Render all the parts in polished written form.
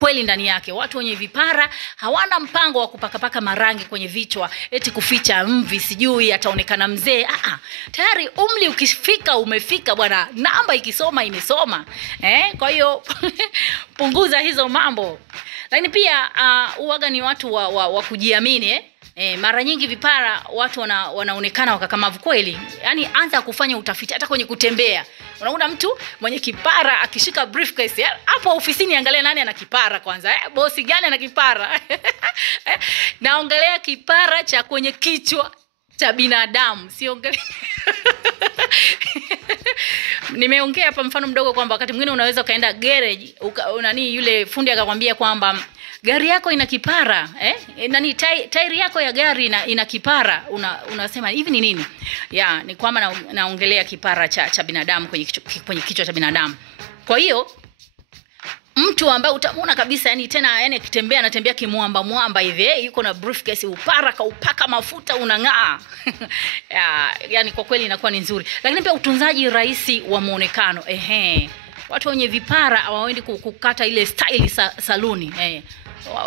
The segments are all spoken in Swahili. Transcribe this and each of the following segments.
kweli ndani yake. Watu wenye vipara hawana mpango wa kupakapaka marangi kwenye vichwa eti kuficha mvi sijui ataonekana mzee. Tayari umri ukifika umefika bwana, namba ikisoma imesoma. Kwa hiyo punguza hizo mambo. Lakini pia uwaga ni watu wa kujiamini. Mara nyingi vipara watu wanaonekana wakakamavu kweli. Yaani anza kufanya utafiti hata kwenye kutembea. Unaona mtu mwenye kipara akishika briefcase hapo ofisini, angalia nani ana kipara kwanza. Bosi gani ana kipara? Naongelea kipara cha kwenye kichwa cha binadamu. Siongelea nimeongea hapa mfano mdogo kwamba wakati mwingine unaweza kaenda garage yule fundi akakwambia kwamba gari yako ina kipara, tairi yako ya gari ina kipara. Unasema hivi ni nini? Ni kwamba naongelea kipara cha binadamu kwenye kichwa cha binadamu. Kwa hiyo mtu ambaye utamuona kabisa yani akitembea anatembea kimwamba hivi, yuko na briefcase, upara kaupaka mafuta unang'aa. Yani kwa kweli inakuwa ni nzuri. Lakini pia utunzaji rahisi wa muonekano. Watu wenye vipara hawaendi kukata ile style saluni.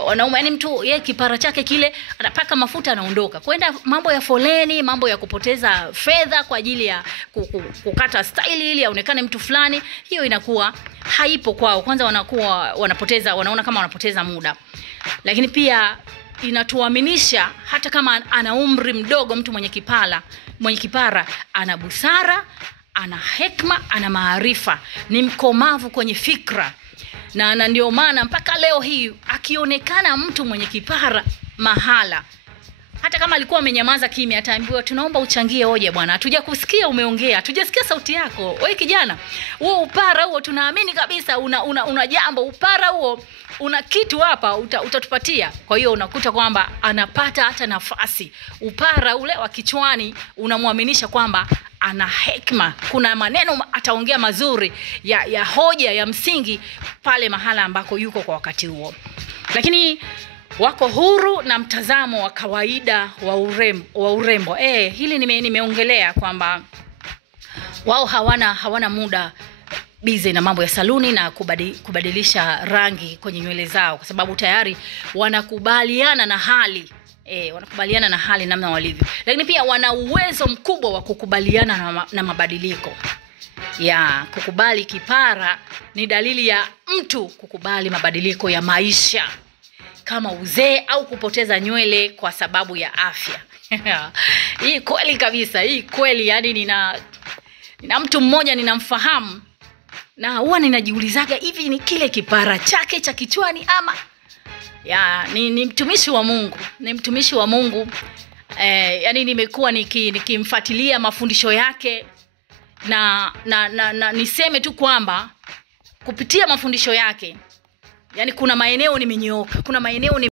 Wanaume yani mtu yeye kipara chake kile anapaka mafuta anaondoka. Kwenda mambo ya foleni, mambo ya kupoteza fedha kwa ajili ya kukata style ili aonekane mtu fulani, hiyo inakuwa haipo kwao. Kwanza wanaona kama wanapoteza muda. Lakini pia inatuaminisha hata kama ana umri mdogo, mtu mwenye kipara ana busara, ana hekima, ana maarifa, ni mkomavu kwenye fikra. Na ndio maana mpaka leo hii akionekana mtu mwenye kipara mahala, hata kama alikuwa amenyamaza kimya, ataambiwa tunaomba uchangie hoja bwana, hatujakusikia umeongea, hatujasikia sauti yako. Wewe kijana, huo upara huo tunaamini kabisa una jambo, upara huo una kitu hapa, utatupatia. Kwa hiyo unakuta kwamba anapata hata nafasi. Upara ule wa kichwani unamuaminisha kwamba ana hekima, kuna maneno ataongea mazuri ya hoja ya msingi pale mahala ambako yuko kwa wakati huo. Lakini wako huru na mtazamo wa kawaida wa urembo. Hili nimeongelea kwamba wao hawana muda busy na mambo ya saluni na kubadilisha rangi kwenye nywele zao, kwa sababu tayari wanakubaliana na hali. Wanakubaliana na hali namna walivyo. Lakini pia wana uwezo mkubwa wa kukubaliana na mabadiliko. Kukubali kipara ni dalili ya mtu kukubali mabadiliko ya maisha, kama uzee au kupoteza nywele kwa sababu ya afya. Hii kweli kabisa, hii kweli. Yani nina mtu mmoja ninamfahamu, na huwa ninajiulizaga hivi ni kile kipara chake cha kichwani ama ni mtumishi wa Mungu. Ni mtumishi wa Mungu. Yani nimekuwa nikimfuatilia mafundisho yake na niseme tu kwamba kupitia mafundisho yake, yani kuna maeneo nimenyooka, kuna maeneo